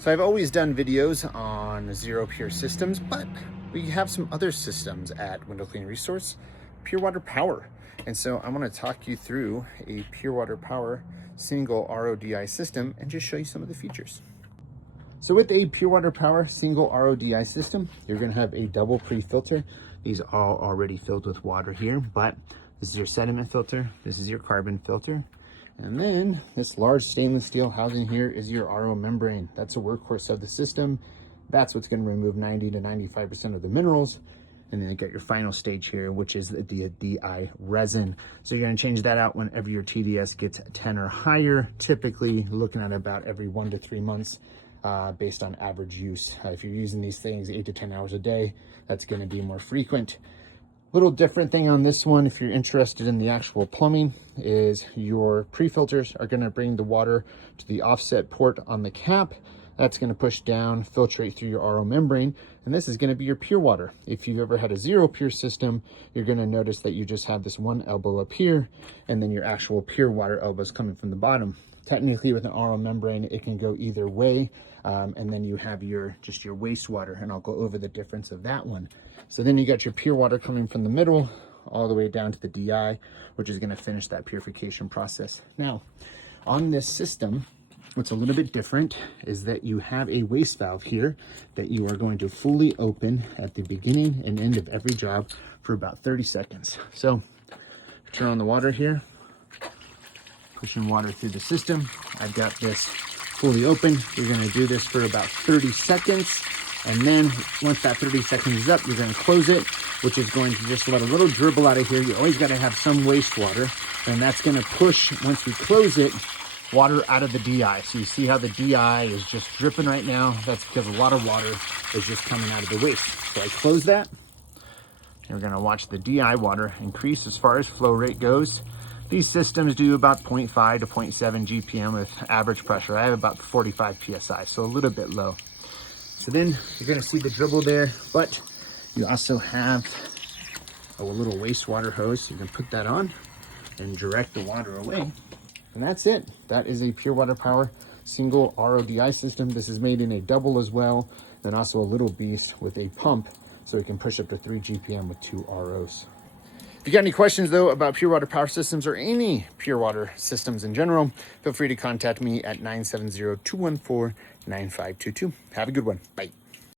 So I've always done videos on Zero Pure systems, but we have some other systems at Window Cleaning Resource, Pure Water Power. And so I want to talk you through a Pure Water Power single RODI system and just show you some of the features. So with a Pure Water Power single RODI system, you're going to have a double pre-filter. These are all already filled with water here, but this is your sediment filter, this is your carbon filter, and then this large stainless steel housing here is your RO membrane. That's a workhorse of the system. That's what's going to remove 90 to 95% of the minerals. And then you get your final stage here, which is the DI resin. So you're going to change that out whenever your TDS gets 10 or higher, typically looking at about every 1 to 3 months based on average use. If you're using these things 8 to 10 hours a day, that's going to be more frequent. Little different thing on this one, if you're interested in the actual plumbing, is your pre-filters are going to bring the water to the offset port on the cap. That's going to push down, filtrate through your RO membrane, and this is going to be your pure water. If you've ever had a Zero Pure system, you're going to notice that you just have this one elbow up here, and then your actual pure water elbows coming from the bottom. Technically, with an RO membrane, it can go either way, and then you have your wastewater, and I'll go over the difference of that one. So then you got your pure water coming from the middle all the way down to the DI, which is going to finish that purification process. Now, on this system, what's a little bit different is that you have a waste valve here that you are going to fully open at the beginning and end of every job for about 30 seconds. So turn on the water here, pushing water through the system. I've got this fully open. You're going to do this for about 30 seconds. And then once that 30 seconds is up, you're going to close it, which is going to just let a little dribble out of here. You always got to have some wastewater, and that's going to push, once we close it, water out of the DI. So you see how the DI is just dripping right now? That's because a lot of water is just coming out of the waste. So I close that. You're going to watch the DI water increase as far as flow rate goes. These systems do about 0.5 to 0.7 GPM with average pressure. I have about 45 PSI, so a little bit low. So then you're going to see the dribble there, but you also have a little wastewater hose. So you can put that on and direct the water away. And that's it. That is a Pure Water Power single RODI system. This is made in a double as well, and also a little beast with a pump, so it can push up to 3 GPM with 2 ROs. If you got any questions though about Pure Water Power systems or any pure water systems in general, feel free to contact me at 970-214-9522. Have a good one. Bye.